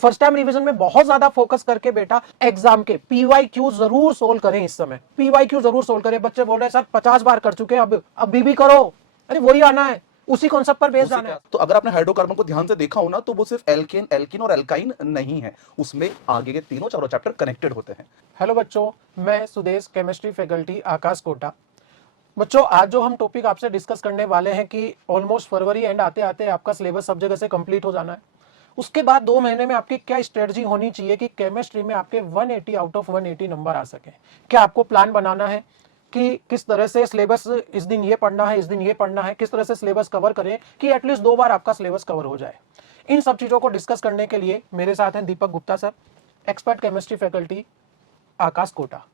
First time revision में बहुत ज्यादा फोकस करके बेटा एग्जाम के पीवाईक्यू जरूर सोल्व करें। इस समय पीवाईक्यू जरूर सोल्व करें। बच्चे बोल रहे हैं सर 50 बार कर चुके हैं, अब अभी भी करो। अरे वही आना है, उसी कॉन्सेप्ट पर बेस्ड आना है। तो अगर आपने हाइड्रोकार्बन को ध्यान से देखा हो ना, तो वो सिर्फ एल्केन, एल्किन और एल्काइन नहीं है, उसमें आगे के तीनों चारों चैप्टर कनेक्टेड होते हैं। हेलो बच्चों, मैं सुदेश, केमिस्ट्री फैकल्टी, आकाश कोटा। बच्चों आज जो हम टॉपिक आपसे डिस्कस करने वाले हैं कि ऑलमोस्ट फरवरी एंड आते आते आपका सिलेबस सब जगह से कंप्लीट हो जाना है। उसके बाद 2 महीने में आपकी क्या स्ट्रेटजी होनी चाहिए कि केमिस्ट्री में आपके 180 आउट ऑफ 180 नंबर आ सके। क्या आपको प्लान बनाना है कि किस तरह से सिलेबस, इस दिन ये पढ़ना है, इस दिन ये पढ़ना है, किस तरह से सिलेबस कवर करें कि एटलीस्ट 2 बार आपका सिलेबस कवर हो जाए। इन सब चीजों को डिस्कस करने के लिए मेरे साथ हैं Deepak Gupta sir, expert chemistry faculty, Aakash Kota.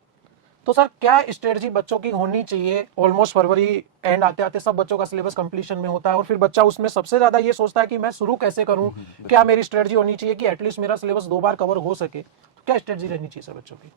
तो सर क्या स्ट्रेटजी बच्चों की होनी चाहिए? ऑलमोस्ट फरवरी एंड आते आते सब बच्चों का सिलेबस कंप्लीशन में होता है और फिर बच्चा उसमें सबसे ज्यादा ये सोचता है कि मैं शुरू कैसे करूं, क्या मेरी स्ट्रेटजी होनी चाहिए कि एटलीस्ट मेरा सिलेबस 2 बार कवर हो सके। तो क्या स्ट्रेटजी रहनी चाहिए सर बच्चों की?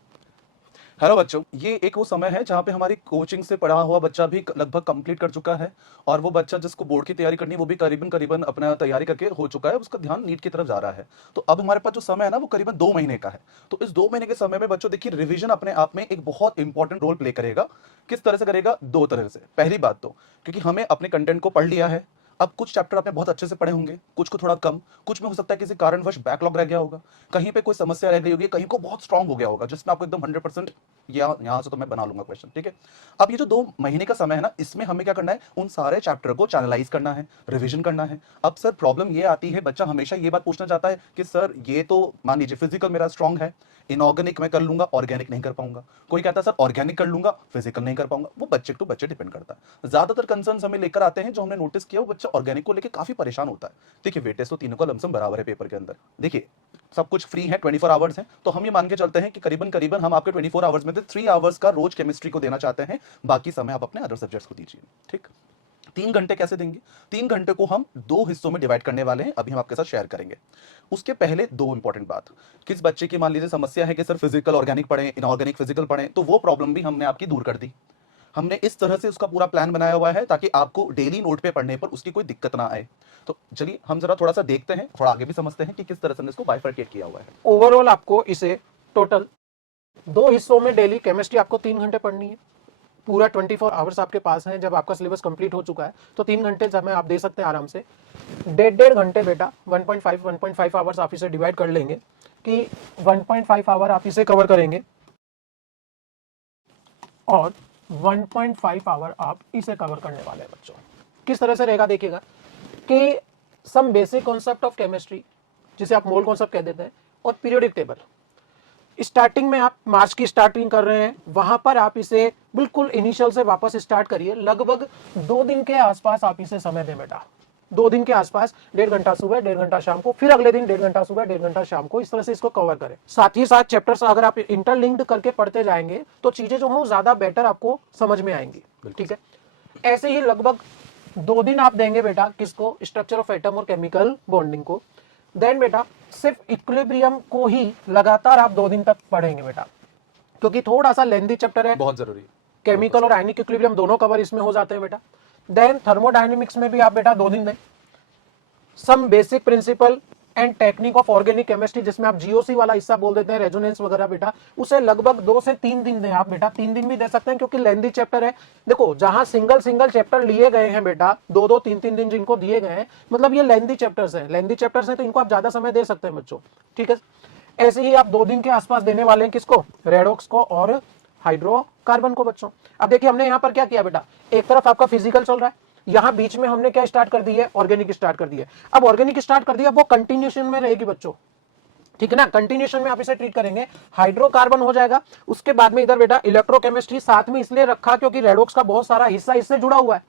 हेलो बच्चों, ये एक वो समय है जहाँ पे हमारी कोचिंग से पढ़ा हुआ बच्चा भी लगभग कंप्लीट कर चुका है, और वो बच्चा जिसको बोर्ड की तैयारी करनी है वो भी करीबन करीबन अपना तैयारी करके हो चुका है, उसका ध्यान नीट की तरफ जा रहा है। तो अब हमारे पास जो समय है ना, वो करीबन 2 महीने का है। तो इस 2 महीने के समय में बच्चों देखिए, रिवीजन अपने आप में एक बहुत इंपॉर्टेंट रोल प्ले करेगा। किस तरह से करेगा? 2 तरह से। पहली बात तो क्योंकि हमें अपने कंटेंट को पढ़ लिया है, अब कुछ चैप्टर आपने बहुत अच्छे से पढ़े होंगे, कुछ को थोड़ा कम, कुछ में हो सकता है किसी कारणवश बैकलॉग रह गया होगा, कहीं पे कोई समस्या रह गई होगी, कहीं को बहुत स्ट्रांग हो गया होगा जिसमें आपको एकदम 100% यहाँ से तो मैं बना लूंगा क्वेश्चन। ठीक है, अब ये जो 2 महीने का समय है ना, इसमें हमें क्या करना है? उन सारे चैप्टर को चैनलाइज करना है, रिविजन करना है। अब सर प्रॉब्लम ये आती है, बच्चा हमेशा ये बात पूछना चाहता है कि सर ये तो मान लीजिए फिजिकल मेरा स्ट्रांग है, इनऑर्गेनिक मैं कर लूंगा, ऑर्गेनिक नहीं कर पाऊंगा। कोई कहता है सर ऑर्गेनिक कर लूंगा, फिजिकल नहीं कर पाऊंगा। वो बच्चे टू बच्चे डिपेंड करता है। ज्यादातर कंसर्न हमें लेकर आते हैं, जो हमने नोटिस किया, वो बच्चा ऑर्गेनिक को लेकर काफी परेशान होता है। देखिए वेटेज तो तीनों का लमसम बराबर है पेपर के अंदर। देखिए सब कुछ फ्री है, 24 आवर्स है, तो हम ये मान के चलते हैं कि करीबन करीबन हम आपके 24 आवर्स में से 3 आवर्स का रोज केमिस्ट्री को देना चाहते हैं, बाकी समय आप अपने अदर सब्जेक्ट्स को दीजिए। ठीक, 3 घंटे कैसे देंगे? 3 घंटे को हम 2 हिस्सों में डिवाइड करने वाले हैं, अभी हम आपके साथ शेयर करेंगे। उसके पहले 2 इंपॉर्टेंट बात, किस बच्चे की मान लीजिए समस्या है कि सर फिजिकल ऑर्गेनिक पढ़ें, इनऑर्गेनिक फिजिकल पढ़ें, तो वो प्रॉब्लम भी हमने आपकी दूर कर दी। हमने इस तरह से उसका पूरा प्लान बनाया हुआ है ताकि आपको डेली नोट पे पढ़ने पर उसकी कोई दिक्कत ना आए। तो चलिए हम जरा थोड़ा सा देखते हैं, थोड़ा आगे भी समझते हैं कि किस तरह से हमने इसको बाइफरकेट किया हुआ है। ओवरऑल आपको इसे टोटल 2 हिस्सों में डेली केमिस्ट्री आपको 3 घंटे पढ़नी है। पूरा 24 आवर्स आपके पास है। जब आपका सिलेबस कंप्लीट हो चुका है तो 3 घंटे समय आप दे सकते हैं आराम से। 1.5 घंटे बेटा 1.5 आवर्स आप इसे डिवाइड कर लेंगे कि 1.5 आवर आप इसे कवर करेंगे और 1.5 आवर आप इसे कवर करने वाले हैं बच्चों। किस तरह से रहेगा देखिएगा कि some basic concept of chemistry, जिसे आप मोल कॉन्सेप्ट कह देते हैं, और पीरियोडिक टेबल। स्टार्टिंग में आप मार्च की स्टार्टिंग कर रहे हैं, वहां पर आप इसे बिल्कुल इनिशियल से वापस स्टार्ट करिए। लगभग 2 दिन के आसपास आप इसे समय दें बेटा। 2 दिन के आसपास 1.5 घंटा सुबह, 1.5 घंटा शाम को, फिर अगले दिन 1.5 घंटा सुबह, 1.5 घंटा शाम को। इस तरह से इसको कवर करें। साथ ही साथ चैप्टर्स अगर आप इंटरलिंक्ड करके पढ़ते जाएंगे तो चीजें जो हो ज्यादा बेटर आपको समझ में आएंगी। ठीक है, ऐसे ही लगभग 2 दिन आप देंगे बेटा किसको? स्ट्रक्चर ऑफ एटम और केमिकल बॉन्डिंग को। देन बेटा सिर्फ इक्विलिब्रियम को ही लगातार आप 2 दिन तक पढ़ेंगे बेटा, क्योंकि थोड़ा सा लेंथी चैप्टर है, बहुत जरूरी है। केमिकल और आयनिक इक्विलिब्रियम दोनों कवर इसमें हो जाते हैं बेटा। देन थर्मोडायनेमिक्स में भी आप बेटा 2 दिन दें। Some basic principle and technique of organic chemistry, जिसमें आप जीओसी वाला हिस्सा बोल देते हैं, रेजोनेंस वगैरह बेटा, उसे लगभग 2 से 3 दिन दें आप बेटा। 3 दिन भी दे सकते हैं क्योंकि लेंथी चैप्टर है। देखो जहां सिंगल सिंगल चैप्टर लिए गए हैं बेटा, 2-2, 3-3 दिन जिनको दिए गए हैं, मतलब ये लेंथी चैप्टर्स हैं। लेंथी चैप्टर्स हैं तो इनको आप ज्यादा समय दे सकते हैं बच्चों। ठीक है, ऐसे ही आप 2 दिन के आसपास देने वाले हैं किसको? रेडॉक्स को और हाइड्रोकार्बन को बच्चों। अब देखिए हमने यहाँ पर क्या किया बेटा, एक तरफ आपका फिजिकल चल रहा है, यहां बीच में हमने क्या स्टार्ट कर दी है? ऑर्गेनिक स्टार्ट कर दी है। अब ऑर्गेनिक स्टार्ट कर दिया, वो कंटिन्यूशन में रहेगी बच्चों। ठीक है ना, कंटिन्यूशन में आप इसे ट्रीट करेंगे। हाइड्रोकार्बन हो जाएगा। उसके बाद में इधर बेटा इलेक्ट्रोकेमिस्ट्री साथ में इसलिए रखा क्योंकि रेडॉक्स का बहुत सारा हिस्सा इससे जुड़ा हुआ है,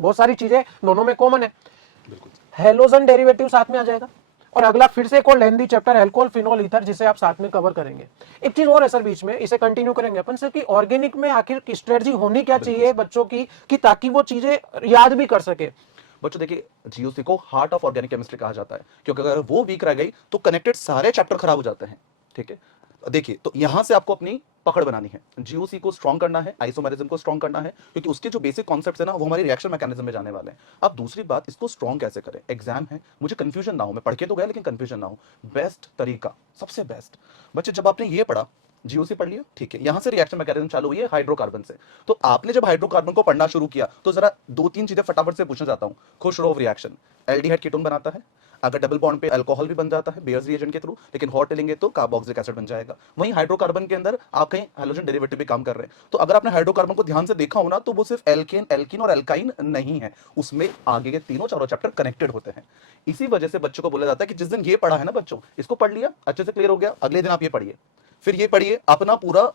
बहुत सारी चीजें दोनों में कॉमन है। हेलोजन डेरिवेटिव साथ में आ जाएगा। और अगला फिर से एक और lengthy chapter alcohol phenol ether, जिसे आप साथ में कवर करेंगे। एक चीज और है सर बीच में, इसे कंटिन्यू करेंगे अपन से कि ऑर्गेनिक में आखिर स्ट्रेटजी होनी क्या चाहिए बच्चों की, कि ताकि वो चीजें याद भी कर सके। बच्चों देखिए, जीओसी को हार्ट ऑफ ऑर्गेनिक केमिस्ट्री कहा जाता है, क्योंकि अगर वो वीक रह गई तो कनेक्टेड सारे चैप्टर खराब हो जाते हैं। ठीक है, देखिए, तो यहां से आपको अपनी पकड़ बनानी है, जीओसी को स्ट्रॉन्ग करना है, आइसोमेरिज्म को स्ट्रॉन्ग करना है, क्योंकि उसके जो बेसिक कॉन्सेप्ट्स है ना वो हमारी रिएक्शन मैकेनिज्म में जाने वाले हैं। अब दूसरी बात, इसको स्ट्रॉन्ग कैसे करें, एग्जाम है, मुझे कंफ्यूजन ना हो, मैं पढ़ के तो गया लेकिन कंफ्यूजन ना हो। बेस्ट तरीका, सबसे बेस्ट, बच्चे जब आपने ये पढ़ा, जीओसी पढ़ लिया, ठीक है, यहां से रिएक्शन मैकेनिज्म चालू हुई है हाइड्रोकार्बन से। तो आपने जब हाइड्रोकार्बन को पढ़ना शुरू किया तो जरा दो तीन चीजें फटाफट से पूछना चाहता हूं। खुशरोव रिएक्शन, एल्डिहाइड कीटोन बनाता है, अगर डबल बॉन्ड पे अल्कोहल भी बन जाता है बेयर्स रिएजेंट के थ्रू, लेकिन हॉट लेंगे तो कार्बोक्सिलिक एसिड बन जाएगा। वहीं हाइड्रोकार्बन के अंदर आप कहीं हैलोजन डेरिवेटिव भी काम कर रहे हैं। तो अगर आपने हाइड्रोकार्बन को ध्यान से देखा हो ना, तो वो सिर्फ एल्केन, एल्कीन और एल्काइन नहीं है, उसमें आगे के तीनों चारों चैप्टर कनेक्टेड होते हैं। इसी वजह से बच्चों को बोला जाता है कि जिस दिन ये पढ़ा है ना बच्चों, इसको पढ़ लिया, अच्छे से क्लियर हो गया, अगले दिन आप ये पढ़िए, फिर ये पढ़िए, अपना पूरा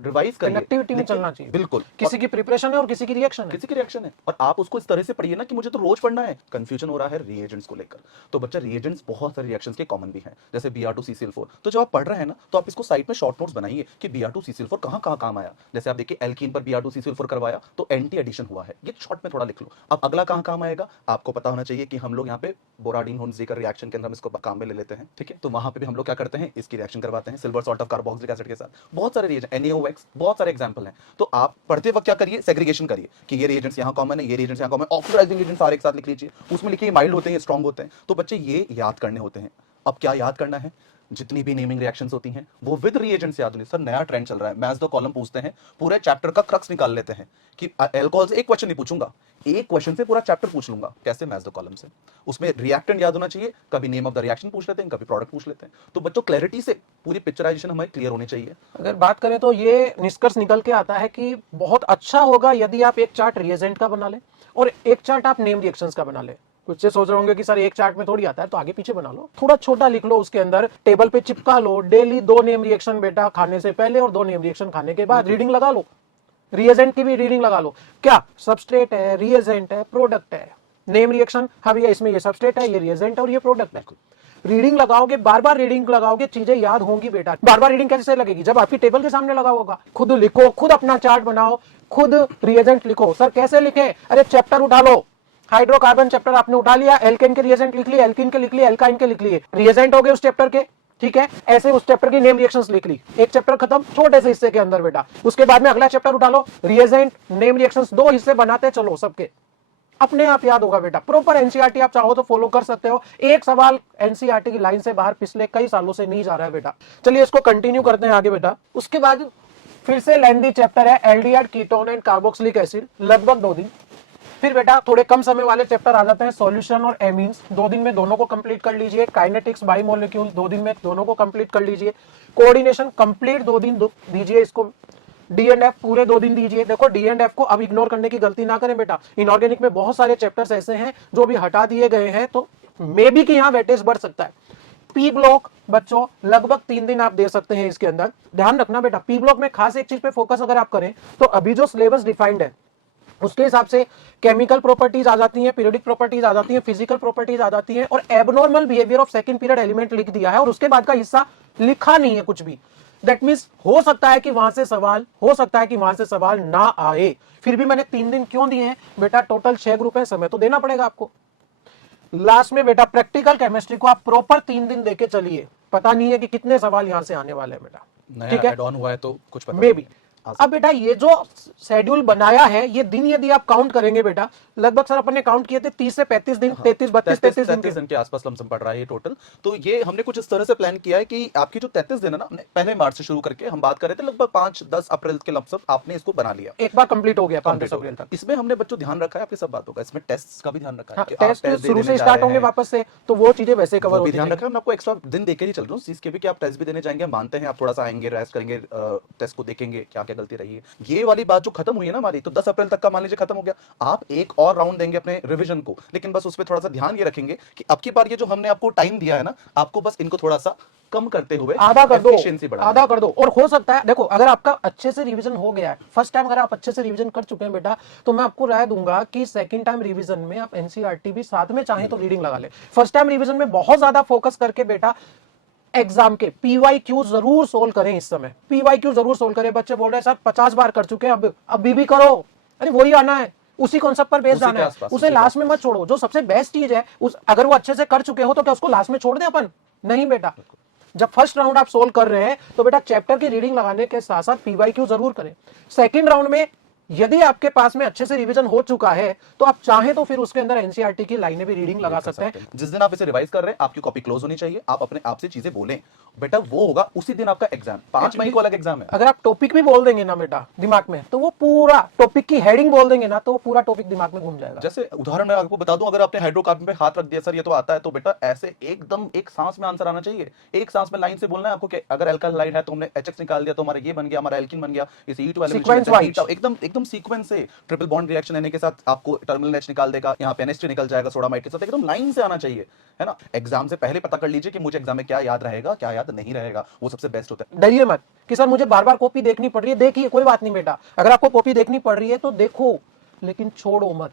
रिवाइज करिए, कनेक्टिविटी में लेकिन चलना चाहिए। बिल्कुल, किसी की प्रिपरेशन है और किसी की रिएक्शन है। किसी की रिएक्शन है, और आप उसको इस तरह से पढ़िए ना कि मुझे तो रोज पढ़ना है। कंफ्यूजन हो रहा है रिएजेंट्स को लेकर, तो बच्चा रिएजेंट्स बहुत सारे रिएक्शंस के कॉमन भी हैं, जैसे Br2CCl4। तो जब आप पढ़ रहे हैं ना, तो आप इसको साइड में शॉर्ट नोट्स बनाइए कि Br2CCl4 कहाँ कहाँ काम आया। जैसे आप देखिए एल्कीन पर Br2CCl4 करवाया तो एंटी एडिशन हुआ है, ये शॉर्ट में थोड़ा लिख लो। अब अगला कहाँ काम आएगा आपको पता होना चाहिए कि हम लोग यहाँ पे बोराडीन होन्जीकर रिएक्शन के अंदर हम इसको काम में ले लेते हैं, ठीक है। तो वहां पे भी हम लोग क्या करते हैं, इसकी रिएक्शन करवाते हैं silver salt of carboxylic acid के साथ। बहुत सारे रिएजेंट, NaOX, बहुत सारे एग्जांपल हैं। तो आप पढ़ते वक्त क्या करिए, सेग्रीगेशन करिए कि ये रिएजेंट्स यहाँ कॉमन है, ये रिएजेंट्स यहाँ कॉमन है, ऑक्सीडाइजिंग एजेंट सारे एक साथ लिख लीजिए, उसमें लिखिए माइल्ड होते हैं, स्ट्रांग होते हैं। तो बच्चे ये याद करने होते हैं। अब क्या याद करना है, जितनी भी नेमिंग रिएक्शंस होती हैं वो विद रिएजेंट से याद होनी। सर नया ट्रेंड चल रहा है, मैथ्स द कॉलम पूछते हैं, पूरे चैप्टर का क्रक्स निकाल लेते हैं कि अल्कोहल से एक क्वेश्चन नहीं पूछूंगा, एक क्वेश्चन से पूरा चैप्टर पूछ लूंगा। कैसे, मैथ्स द कॉलम से। उसमें रिएक्टेंट याद होना चाहिए, कभी नेम ऑफ द रिएक्शन पूछ लेते हैं, कभी प्रोडक्ट पूछ लेते हैं। तो बच्चों क्लैरिटी से पूरी पिक्चराइजेशन हमें क्लियर होनी चाहिए। अगर बात करें तो ये निष्कर्ष निकल के आता है कि बहुत अच्छा होगा यदि आप एक चार्ट रिएजेंट का बना लें और एक चार्ट आप नेम रिएक्शंस का बना लें। कुछ से सोच रहे होंगे कि सर एक चार्ट में थोड़ी आता है, तो आगे पीछे बना लो, थोड़ा छोटा लिख लो, उसके अंदर टेबल पे चिपका लो, डेली 2 नेम रिएक्शन बेटा खाने से पहले और 2 नेम रिएक्शन खाने के बाद रीडिंग लगा लो, रिएजेंट की भी रीडिंग लगा लो। क्या सबस्ट्रेट है, रिएजेंट है, प्रोडक्ट है, नेम रिएक्शन, हाँ भैया इसमें ये सबस्ट्रेट है, ये रिएजेंट है और ये प्रोडक्ट है। रीडिंग लगाओगे, बार बार रीडिंग लगाओगे, चीजें याद होंगी बेटा। बार बार रीडिंग कैसे लगेगी, जब आपकी टेबल के सामने लगा होगा। खुद लिखो, खुद अपना चार्ट बनाओ, खुद रिएजेंट लिखो। सर कैसे लिखे, अरे चैप्टर उठा लो, हाइड्रोकार्बन चैप्टर आपने उठा लिया, एल्केन के रिएजेंट लिख लिए, एल्कीन के लिख लिए, एल्काइन के लिख लिए, रिएजेंट हो गए उस चैप्टर के, ठीक है। ऐसे उस चैप्टर की नेम रिएक्शंस लिख ली, एक चैप्टर खत्म छोटे से हिस्से के अंदर बेटा। उसके बाद में अगला चैप्टर उठा लो, रिएजेंट, नेम रिएक्शंस, 2 हिस्से बनाते चलो सबके, अपने आप याद होगा बेटा। प्रॉपर एनसीईआरटी आप चाहो तो फॉलो कर सकते हो। एक सवाल एनसीईआरटी की लाइन से बाहर पिछले कई सालों से नहीं जा रहा है बेटा। चलिए इसको कंटिन्यू करते हैं आगे बेटा। उसके बाद फिर से लेंथी चैप्टर है aldehyde ketone and carboxylic acid, लगभग 2 दिन। फिर बेटा थोड़े कम समय वाले चैप्टर आ जाते हैं, सॉल्यूशन और एमीन्स, 2 दिन में दोनों को कंप्लीट कर लीजिए। काइनेटिक्स, बायोमोलिक्यूल 2 दिन में दोनों को कंप्लीट कर लीजिए। कोऑर्डिनेशन कंप्लीट 2 दिन दीजिए इसको। डी एंड एफ पूरे 2 दिन दीजिए। देखो डी एंड एफ को अब इग्नोर करने की गलती ना करें बेटा। इनऑर्गेनिक में बहुत सारे चैप्टर्स ऐसे हैं जो भी हटा दिए गए हैं, तो मे बी कि यहाँ वेटेज बढ़ सकता है। पी ब्लॉक बच्चों लगभग 3 दिन आप दे सकते हैं इसके अंदर। ध्यान रखना बेटा, पी ब्लॉक में खास एक चीज पे फोकस अगर आप करें तो अभी जो सिलेबस डिफाइंड है उसके हिसाब से केमिकल प्रॉपर्टीज आ जाती हैं, पीरियोडिक प्रॉपर्टीज आ जाती हैं, फिजिकल प्रॉपर्टीज आ जाती हैं, और abnormal behaviour of second period element लिख दिया है और उसके बाद का हिस्सा लिखा नहीं है कुछ भी। दैट मीन्स हो सकता है कि वहां से सवाल ना आए। फिर भी मैंने 3 दिन क्यों दिए हैं बेटा, टोटल 6 ग्रुप है, समय तो देना पड़ेगा आपको। लास्ट में बेटा प्रैक्टिकल केमिस्ट्री को आप प्रॉपर 3 दिन देके चलिए, पता नहीं है कि कितने सवाल यहां से आने वाले हैं बेटा, ठीक है। ऐड ऑन हुआ है तो कुछ पता मे बी। अब बेटा ये जो शेड्यूल बनाया है, ये दिन यदि आप काउंट करेंगे बेटा, लगभग सर अपन ने काउंट किए थे 30 से 35 दिन, 33 दिन के आसपास लमसम पड़ रहा है ये टोटल। तो ये हमने कुछ इस तरह से प्लान किया है कि आपकी जो 33 दिन है ना, पहले मार्च से शुरू करके हम बात कर रहे थे, लगभग 5-10 अप्रैल के लमसम आपने इसको बना लिया, एक बार कंप्लीट हो गया 5 अप्रैल तक। इसमें हमने बच्चों ध्यान रखा है, आपकी सब बातों का, इसमें टेस्ट का भी ध्यान रखा है। टेस्ट शुरू से स्टार्ट होंगे वापस से, तो वो चीजें वैसे कवर होती ध्यान रखा है। मैं आपको एक्स्ट्रा दिन देके ही चल रहा हूँ चीज के भी कि आप टेस्ट भी देने जाएंगे, मानते हैं आप थोड़ा सा आएंगे, रेस्ट करेंगे, टेस्ट को देखेंगे क्या क्या गलती रही है। ये वाली बात जो खत्म हुई है ना हमारी, तो 10 अप्रैल तक का मान लीजिए खत्म हो गया। आप एक और राउंड देंगे अपने रिवीजन को, लेकिन बस उसमें थोड़ा सा ध्यान ये रखेंगे कि अब की बार ये जो हमने आपको टाइम दिया है ना, आपको बस इनको थोड़ा सा कम करते हुए आधा कर दो, आधा कर दो। और हो सकता है देखो, अगर आपका अच्छे से रिवीजन हो गया है, फर्स्ट टाइम अगर आप अच्छे से रिवीजन कर चुके हैं बेटा, तो मैं आपको राय दूंगा कि सेकंड टाइम रिवीजन में आप एनसीईआरटी भी साथ में चाहे तो रीडिंग लगा ले। फर्स्ट टाइम रिवीजन में बहुत ज्यादा फोकस करके बेटा एग्जाम के पीवाईक्यू जरूर सोल्व करें। इस समय पीवाईक्यू जरूर सोल्व करें। बच्चे बोल रहे हैं सर 50 बार कर चुके हैं, अब अभी भी करो। अरे वही आना है, उसी कॉन्सेप्ट पर बेस्ड आना है, उसे लास्ट में मत छोड़ो। जो सबसे बेस्ट चीज है, उस अगर वो अच्छे से कर चुके हो तो क्या उसको लास्ट में छोड़ दें अपन? नहीं बेटा, जब फर्स्ट राउंड आप सोल्व कर रहे हैं तो बेटा चैप्टर की रीडिंग लगाने के साथ साथ पीवाईक्यू जरूर करें। सेकंड राउंड में यदि आपके पास में अच्छे से रिवीजन हो चुका है तो आप चाहें तो फिर उसके अंदर एनसीईआरटी की लाइनें भी रीडिंग लगा सकते हैं। जिस दिन आप इसे रिवाइज कर रहे हैं आपकी कॉपी क्लोज होनी चाहिए, आप अपने आप से चीजें बोलें बेटा, वो होगा उसी दिन आपका एग्जाम। 5 मई को अलग एग्जाम है। अगर आप टॉपिक भी बोल देंगे ना बेटा दिमाग में, तो वो पूरा टॉपिक की हेडिंग बोल देंगे ना, तो वो पूरा टॉपिक दिमाग में घूम जाएगा। जैसे उदाहरण मैं आपको बता दूं, अगर आपने हाइड्रोकार्बन पे हाथ रख दिया सर ये तो आता है, तो बेटा ऐसे एकदम एक सांस में आंसर आना चाहिए, एक सांस में लाइन से बोलना है आपको कि अगर अल्काइल हाइड है तो हमने HX निकाल दिया तो हमारा ये बन गया, हमारा एल्कीन बन गया, इस E2 Sequence wise। एकदम एकदम सीक्वेंस से ट्रिपल बॉन्ड रिएक्शन लेने के साथ आपको टर्मिनल H निकाल देगा, यहाँ पे NH3 निकल जाएगा सोडामाइड के साथ, एकदम लाइन से आना चाहिए, है ना। एग्जाम से पहले पता कर लीजिए कि मुझे एग्जाम में क्या याद रहेगा क्या याद नहीं रहेगा, वो सबसे बेस्ट होता है। डरिए मत कि सर मुझे बार बार कॉपी देखनी पड़ रही है, देखिए कोई बात नहीं बेटा, अगर आपको कॉपी देखनी पड़ रही है तो देखो, लेकिन छोड़ो मत,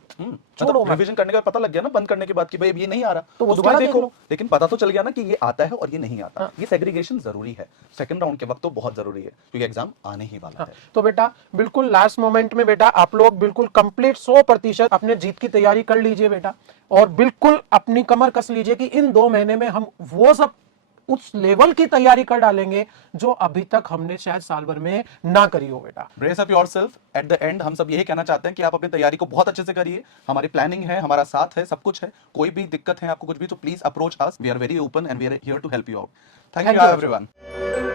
छोड़ो मत। रिवीजन करने का पता लग गया ना बंद करने के बाद कि भाई ये नहीं आ रहा, तो वो उसके दोबारा बाद देख देखो, लो। लेकिन पता तो चल गया ना कि ये आता है और ये नहीं आता। हाँ। ये सेग्रीगेशन जरूरी है, सेकंड राउंड के वक्त तो बहुत जरूरी है क्योंकि एग्जाम आने ही वाला है। तो बेटा बिल्कुल लास्ट मोमेंट में बेटा आप लोग बिल्कुल कंप्लीट 100% अपने जीत की तैयारी कर लीजिए बेटा, और बिल्कुल अपनी कमर कस लीजिए कि इन 2 महीने में हम वो सब उस लेवल की तैयारी कर डालेंगे जो अभी तक हमने शायद साल भर में ना करी हो बेटा। Brace up yourself. At the end हम सब यही कहना चाहते हैं कि आप अपनी तैयारी को बहुत अच्छे से करिए, हमारी प्लानिंग है, हमारा साथ है, सब कुछ है। कोई भी दिक्कत है आपको कुछ भी तो please approach us, we are very open and we are here to help you out. Thank Thank you you, everyone.